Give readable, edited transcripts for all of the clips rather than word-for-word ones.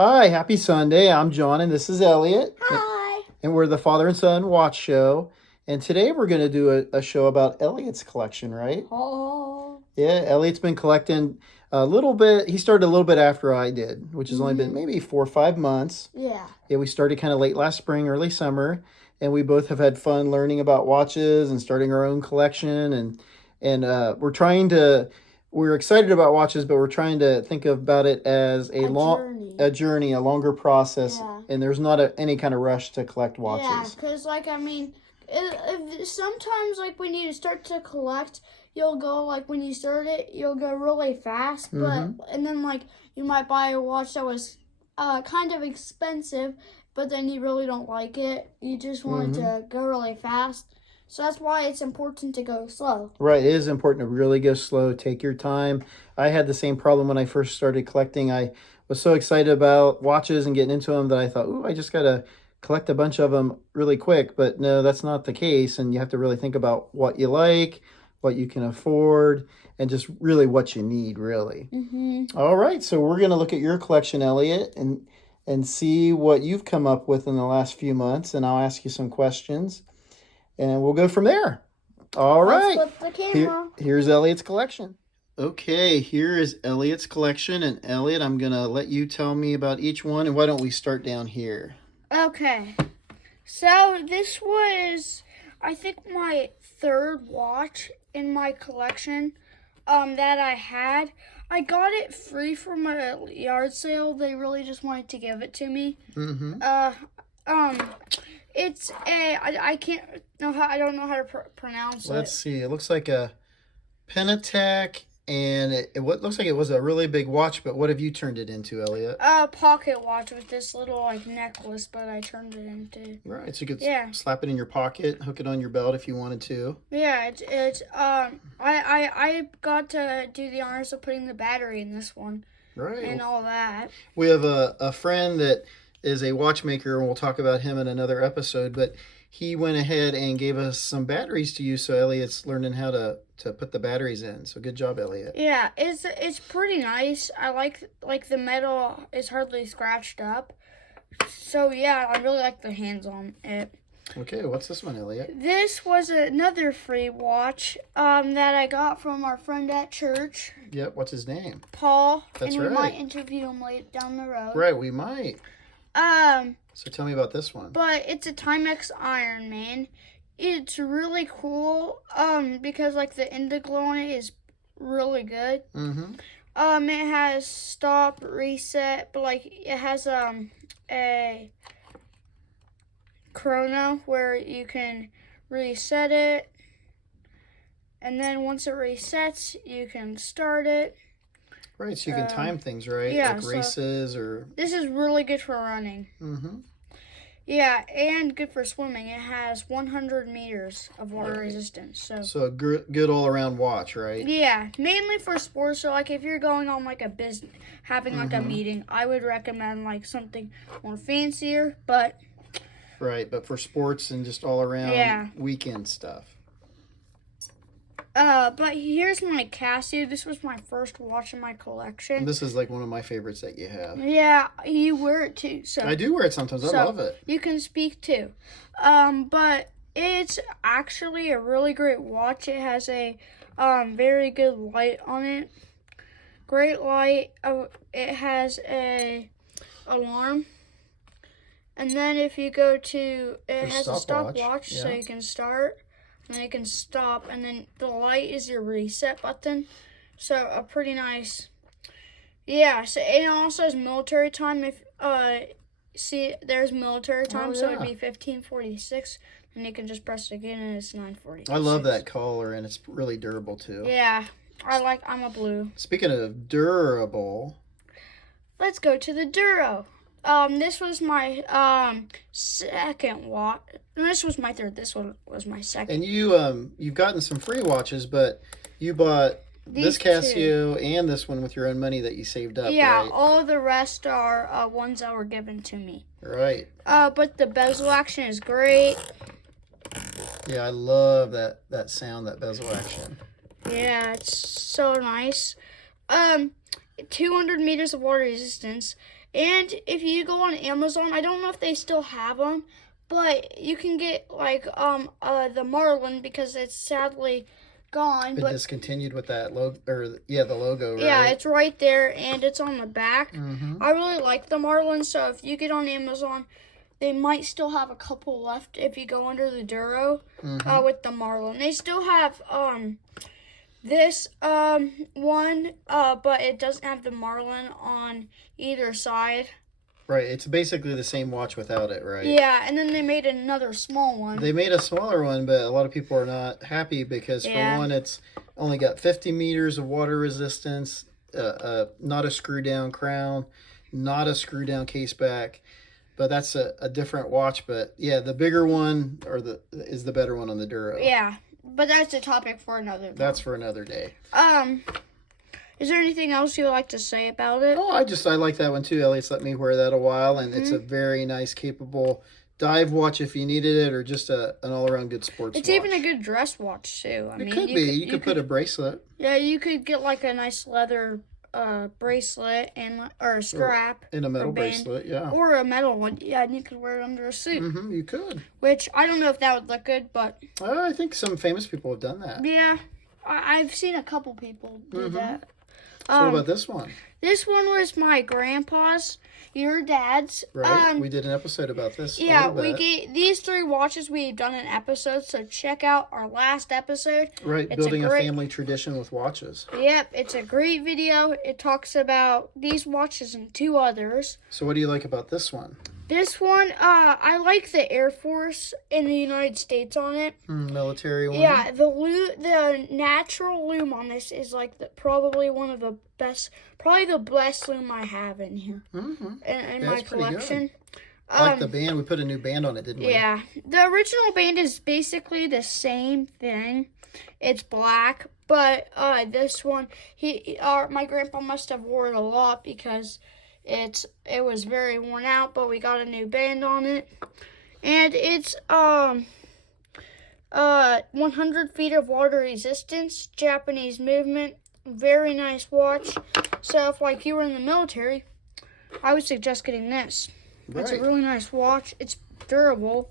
Hi, happy Sunday. I'm John and this is Elliott. Hi. And we're the Father and Son Watch Show. And today we're going to do a show about Elliott's collection, right? Oh. Yeah, Elliott's been collecting a little bit. He started a little bit after I did, which has only been maybe 4 or 5 months. Yeah. Yeah, we started kind of late last spring, early summer. And we both have had fun learning about watches and starting our own collection. And we're excited about watches, but we're trying to think about it as a journey, a longer process, Yeah. and there's not any kind of rush to collect watches. Yeah, because, if sometimes, when you start to collect, you'll go, when you start it, you'll go really fast, and then, you might buy a watch that was kind of expensive, but then you really don't like it. You just want it to go really fast. So that's why it's important to go slow. Right, it is important to really go slow, take your time. I had the same problem when I first started collecting. I was so excited about watches and getting into them that I thought, ooh, I just got to collect a bunch of them really quick. But no, that's not the case. And you have to really think about what you like, what you can afford, and just really what you need, really. All right, so we're going to look at your collection, Elliott, and see what you've come up with in the last few months. And I'll ask you some questions. And we'll go from there. All right. Let's flip the camera. Here's Elliott's collection. Okay, here is Elliott's collection. And Elliott, I'm going to let you tell me about each one. And why don't we start down here? Okay. So this was, I think, my third watch in my collection that I had. I got it free from a yard sale. They really just wanted to give it to me. It's I don't know how to pronounce it. Let's see. It looks like a Pentatech, and it looks like it was a really big watch. But what have you turned it into, Elliott? A pocket watch with this little necklace, but I turned it into. Right, so you could slap it in your pocket, hook it on your belt if you wanted to. Yeah, I got to do the honors of putting the battery in this one. Right. And all that. We have a friend that is a watchmaker, and we'll talk about him in another episode, but he went ahead and gave us some batteries to use, so Elliott's learning how to put the batteries in. So good job, Elliott. Yeah, it's pretty nice. I like the metal is hardly scratched up. So yeah, I really like the hands on it. Okay, what's this one, Elliott? This was another free watch that I got from our friend at church. Yep, what's his name? Paul. That's and we right. might interview him late down the road. Right, we might. So tell me about this one. But it's a Timex Iron Man. It's really cool because the indigo on it is really good. It has stop, reset, but it has a chrono where you can reset it, and then once it resets, you can start it. Right, so you can time things, right? Yeah, like races or. This is really good for running. Yeah, and good for swimming. It has 100 meters of water resistance. So a good all-around watch, right? Yeah, mainly for sports. So if you're going on a business, having a meeting, I would recommend something more fancier, but. Right, but for sports and just all around weekend stuff. But here's my Casio. This was my first watch in my collection. And this is one of my favorites that you have. Yeah, you wear it too. So I do wear it sometimes. I love it. You can speak too. But it's actually a really great watch. It has a very good light on it. Great light. It has a alarm. And then if you go to, it has a stopwatch, so you can start. And then it can stop, and then the light is your reset button. So a pretty nice, yeah. So it also has military time. If see, there's military time, so it'd be 15:46, and you can just press it again, and it's 9:46. I love that color, and it's really durable too. Yeah, I'm a blue. Speaking of durable, let's go to the Duro. This was my second watch. This was my third. This one was my second. And you've gotten some free watches, but you bought this Casio and this one with your own money that you saved up. Yeah, right? all the rest are ones that were given to me. Right. But the bezel action is great. Yeah, I love that sound, that bezel action. Yeah, it's so nice. 200 meters of water resistance. And if you go on Amazon, I don't know if they still have them, but you can get like the Marlin because it's sadly gone. Been But discontinued with that logo, or yeah, the logo, right? yeah, it's right there and it's on the back. Mm-hmm. I really like the Marlin, so if you get on Amazon, they might still have a couple left if you go under the Duro with the Marlin. They still have this one, but it doesn't have the Marlin on either side. Right, it's basically the same watch without it, right? Yeah, and then they made another small one. They made a smaller one, but a lot of people are not happy because for one, it's only got 50 meters of water resistance, not a screw down crown, not a screw down case back. But that's a different watch. But yeah, the bigger one is the better one on the Duro. Yeah, but that's a topic for another day. That's for another day. Is there anything else you would like to say about it? Oh, I like that one too. Elliott's let me wear that a while, and it's a very nice, capable dive watch if you needed it, or just an all-around good sports watch. It's even a good dress watch too. It could be. You could put a bracelet. Yeah, you could get like a nice leather bracelet or a strap. In a metal bracelet, yeah. Or a metal one. Yeah, and you could wear it under a suit. Mm-hmm, you could. Which, I don't know if that would look good, but... I think some famous people have done that. Yeah, I've seen a couple people do that. So what about this one? This one was my grandpa's, your dad's. Right, we did an episode about this. Yeah, these 3 watches we've done an episode, so check out our last episode. Right, building a family tradition with watches. Yep, it's a great video. It talks about these watches and 2 others. So what do you like about this one? This one, I like the Air Force in the United States on it. Military one? Yeah, the natural loom on this is like probably one of the best, probably the best loom I have in here. In my collection. I like the band. We put a new band on it, didn't we? Yeah. The original band is basically the same thing. It's black, but this one, my grandpa must have wore it a lot because it was very worn out, but we got a new band on it. And it's 100 feet of water resistance, Japanese movement, very nice watch. So if like you were in the military, I would suggest getting this. Right. It's a really nice watch. It's durable.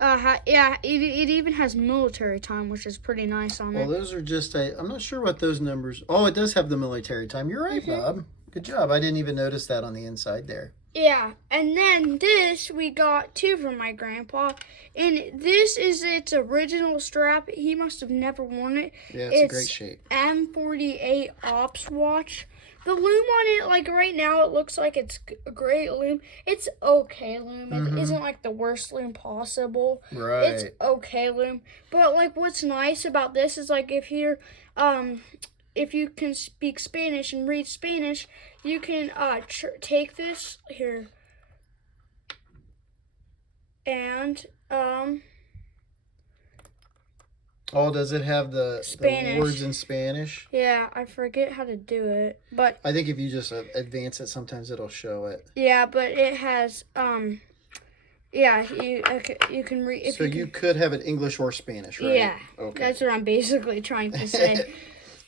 Yeah, it even has military time, which is pretty nice on it. Well, those are just I'm not sure what those numbers. Oh, it does have the military time. You're right, Bob. Good job. I didn't even notice that on the inside there. Yeah, and then this we got 2 from my grandpa, and this is its original strap. He must have never worn it. Yeah, it's a great shape. M48 Ops watch. The loom on it, like right now, it looks like it's a great loom. It's okay loom. It isn't like the worst loom possible. Right. It's okay loom. But like what's nice about this is like if you can speak Spanish and read Spanish, you can take this here and oh, does it have the words in Spanish? Yeah, I forget how to do it, but I think if you just advance it, sometimes it'll show it. Yeah, but it has yeah, you can read. So you could have it English or Spanish, right? Yeah, okay. That's what I'm basically trying to say.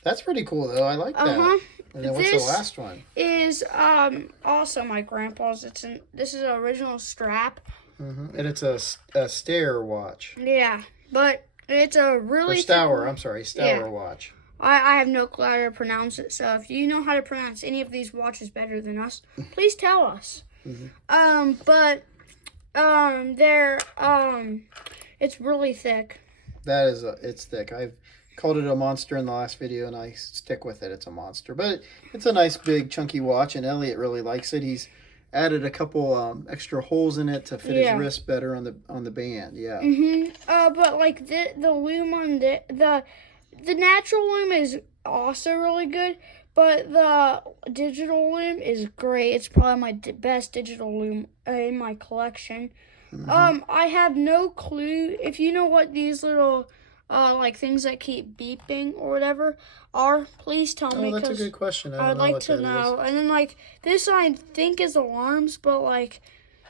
That's pretty cool, though. I like that. And then what's the last one? Is also my grandpa's. This is an original strap. And it's a Stair watch. Yeah, but it's a really... Or Stour, I'm sorry, Stour watch. I have no clue how to pronounce it, so if you know how to pronounce any of these watches better than us, please tell us. It's really thick. It's thick. I've called it a monster in the last video, and I stick with it. It's a monster, but it's a nice big chunky watch, and Elliott really likes it. He's added a couple extra holes in it to fit his wrist better on the band. Yeah. But like the loom on the natural loom is also really good, but the digital loom is great. It's probably my best digital loom in my collection. I have no clue if you know what these little like things that keep beeping or whatever are. Please tell me. Oh, that's a good question. I'd like to know. And then like this, I think is alarms, but like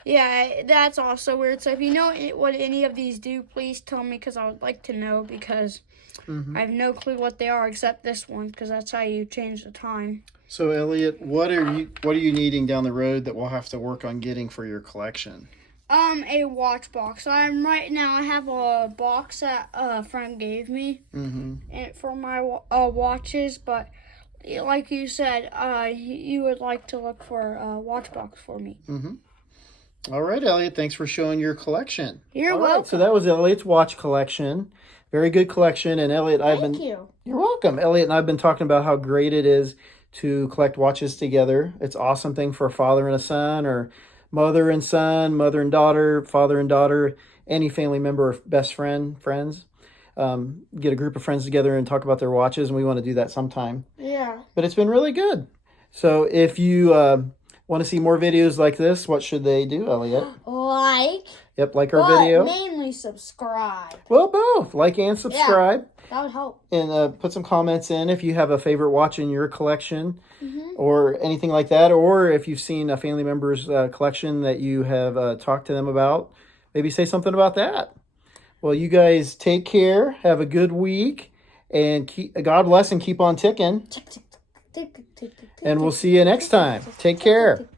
Yeah, that's also weird. So if you know what any of these do, please tell me because I would like to know because I have no clue what they are except this one because that's how you change the time. So Elliot, what are you needing down the road that we'll have to work on getting for your collection? A watch box. Right now I have a box that a friend gave me and for my watches, but like you said, you would like to look for a watch box for me. All right, Elliot, thanks for showing your collection. You're All welcome. right, so that was Elliot's watch collection. Very good collection. And Elliot, Thank you. You're welcome. Elliot and I've been talking about how great it is to collect watches together. It's an awesome thing for a father and a son, or mother and son, mother and daughter, father and daughter, any family member or best friends. Get a group of friends together and talk about their watches, and we want to do that sometime. Yeah. But it's been really good. So if you want to see more videos like this, what should they do, Elliot? Like our video. Mainly subscribe. Well, both. Like and subscribe. Yeah, that would help. And put some comments in if you have a favorite watch in your collection or anything like that. Or if you've seen a family member's collection that you have talked to them about, maybe say something about that. Well, you guys take care. Have a good week. And God bless and keep on ticking. And we'll see you next time. Take care.